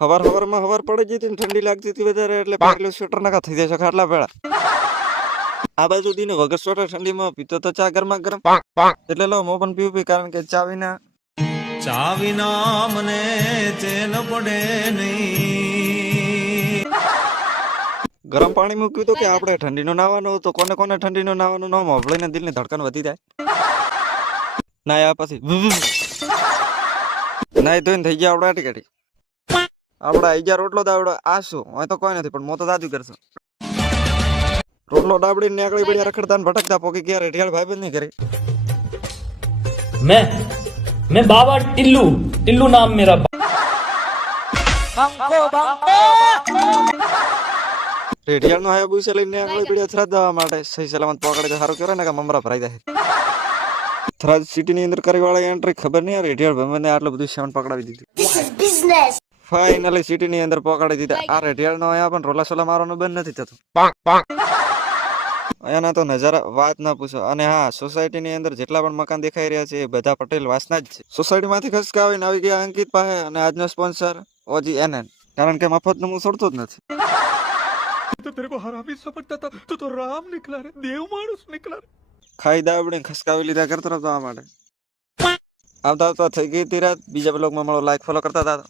હવાર હવારમાં હવાર પડી જતી ને ઠંડી લાગતી હતી વધારે એટલે પેલું સ્વેટર નાખા થઈ જાય છે ખાટલા પેલા. આ બાજુ દીને વગર સ્વેટર ઠંડીમાં પીતો તો ચા ગરમા ગરમ એટલે લો મો પણ પીવું કારણ કે ચા વિના મને ચેન પડે નહીં. ગરમ પાણી મૂક્યું તો કે આપણે ઠંડીનું નાવાનું તો કોને કોને ઠંડીનું નાવાનું ન મોભળીને દિલની ધડકન વધી જાય. ના પછી નાઈ ધોઈને થઈ ગયા આપણે આટી કાઢી આપડે આઈ ગયા રોટલો દાવડો આ શું હોય તો કોઈ નથી પણ મો તો દાદુ કરશે. રોટલો ડાબડી ને આકડી બડિયા રખડતા ને ભટકતા પોકી ગયા રેઠિયાળ ભાઈબંધ નહીં કરે. मैं बाबा टिल्लू नाम मेरा. રેઠિયાળ નો હાય બુસે લઈને આકડી બડિયા થરાદ જવા માટે સહી સલામત પકડે તો સારું કરે ને કે મમરા ભરાઈ જાય. થરાદ સિટી ની અંદર કરી વાળા એન્ટ્રી ખબર નહીં આ રેઠિયાળ ભાઈબંધને આટલું બધું સેવન પકડાવી દીધું. ફાઇનલી સિટી ની અંદર પકડી દીધા. આ રેઠિયાળ નો અહીંયા પણ રોલા સોલા મારવાનું બંધ નથી થતું. અહીંયાના તો નજારા વાત ના પૂછો. અને હા, સોસાયટી ની અંદર જેટલા પણ મકાન દેખાઈ રહ્યા છે એ બધા પટેલ વાસના જ છે. સોસાયટી માંથી ખસકાવીને આવી ગયા અંકિત પાસે અને આજનો સ્પોન્સર ઓજી એનએન, કારણ કે મફત નું હું છોડતો જ નથી. तो तेरे को हरामी समझता था, तू तो राम निकला रे, देव मानुस निकला रे. ખાઈ દાવડી ખસકાવી લીધા કરતો હતો આ માટે. આવતા આવતા થઈ ગઈ હતી રાત. બીજા બ્લોગમાં મળો, લાઈક ફોલો કરતા હતા.